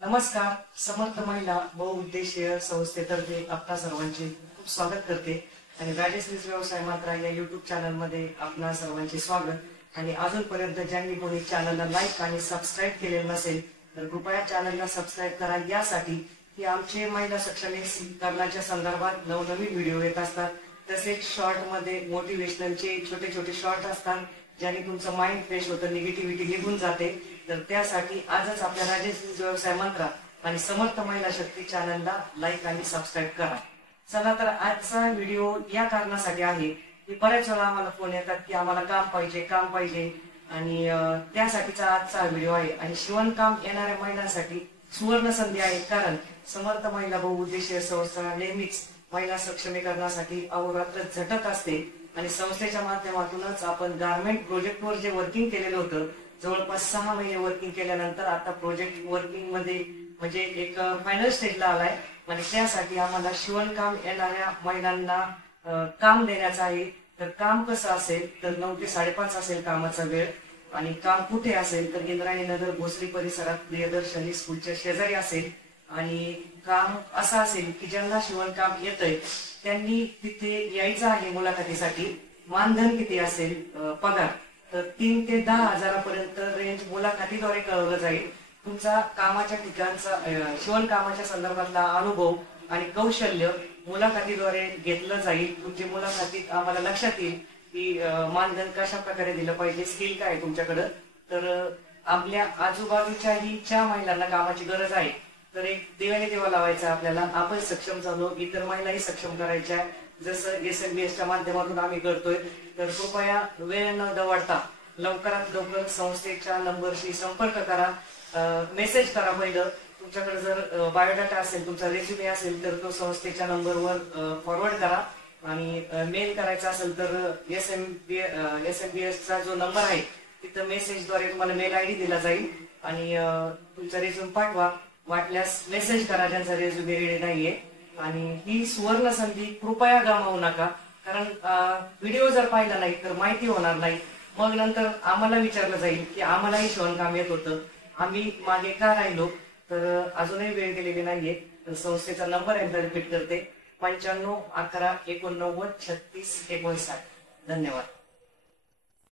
नमस्कार. समर्थ महिला बहुउद्देशीय संस्थेतर्फे आपणा सर्वांचे खूप स्वागत करते आणि राजेश्रीज व्यवसाय मात्रा या युट्यूब चॅनल मध्ये आपणा सर्वांचे स्वागत। आणि अजूनपर्यंत ज्यांनी कोणी चॅनलला लाईक आणि सबस्क्राईब केलेलं नसेल तर कृपया चॅनलला सबस्क्राईब करा, यासाठी की आमचे महिला सक्षमीकरणाच्या संदर्भात नवनवीन व्हिडिओ येत असतात। तसेच शॉर्ट मध्ये मोटिवेशनलचे छोटे छोटे शॉर्ट असतात ज्याने तुमचं माइंड फ्रेश होतं, निगेटिव्हिटी निघून जाते। तर त्यासाठी आजच आपल्या राजेश्रीज व्यवसाय मंत्र आणि समर्थ महिला शक्ती चॅनलला लाईक आणि सबस्क्राईब करा। चला तर आजचा व्हिडिओ या कारणासाठी आहे की बऱ्याच वेळा आम्हाला फोन येतात की आम्हाला काम पाहिजे आणि त्यासाठीचा आजचा व्हिडिओ आहे। आणि शिवणकाम येणाऱ्या महिलांसाठी सुवर्ण संधी आहे, कारण समर्थ महिला बहुउद्देशीय संस्था नेहमीच महिला सक्षमीकरणासाठी अहोरात्र झटत असते आणि संस्थेच्या माध्यमातूनच आपण गारमेंट प्रोजेक्टवर जे वर्किंग केलेलं होतं, जवळपास 6 महिने वर्किंग केल्यानंतर आता प्रोजेक्ट वर्किंग मध्ये म्हणजे एक फायनल स्टेजला आलाय आणि त्यासाठी आम्हाला शिवणकाम येणाऱ्या महिलांना काम देण्याचं आहे। तर काम कसं असेल तर 9 ते 5:30 असेल कामाचा वेळ, आणि काम कुठे असेल तर इंद्रायणी नगर भोसरी परिसरात प्रियदर्शनी स्कूलच्या शेजारी असेल। आणि काम असं असेल की ज्यांना शिवणकाम येतंय त्यांनी तिथे यायचं आहे मुलाखतीसाठी। मानधन किती असेल, पगार तर 3 ते 10 हजारापर्यंत रेंज मुलाखतीद्वारे कळवलं जाईल। तुमचा कामाच्या ठिकाणचा शिवणकामाच्या संदर्भातला अनुभव आणि कौशल्य मुलाखतीद्वारे घेतलं जाईल। तुमची मुलाखतीत आम्हाला लक्षात येईल की मानधन कशा प्रकारे दिलं पाहिजे, स्किल काय आहे तुमच्याकडं। तर आपल्या आजूबाजूच्याही ज्या महिलांना कामाची गरज आहे तर एक देवाने देवा लावायचा आपल्याला, आपण सक्षम झालो इतर महिलाही सक्षम करायच्या, जसं SMBSच्या माध्यमातून आम्ही करतोय। तर कृपया वेळ न दवडता लवकरात लवकर संस्थेच्या नंबरशी संपर्क करा, मेसेज करा। पहिलं तुमच्याकडे जर बायोडाटा असेल, तुमचा रेझ्युमे असेल तर तो संस्थेच्या नंबरवर फॉरवर्ड करा, आणि मेल करायचा असेल तर SMBSचा जो नंबर आहे तिथं मेसेजद्वारे तुम्हाला मेल ID दिला जाईल आणि तुमचा रेझ्युमे पाठवा। वाटल्यास मेसेज करा ज्यांचा रेझ्युमे रेडी नाहीये। आणि ही सुवर्ण संधी कृपया गमावू नका, कारण व्हिडिओ जर पाहिला नाही तर माहिती होणार नाही। मग नंतर आम्हाला विचारलं जाईल की आम्हालाही शिवणकाम येत होतं, आम्ही मागे का राहिलो। तर अजूनही वेळ गेलेली नाहीये। तर संस्थेचा नंबर एकदा रिपीट करते, 95 11 89 36 59। धन्यवाद।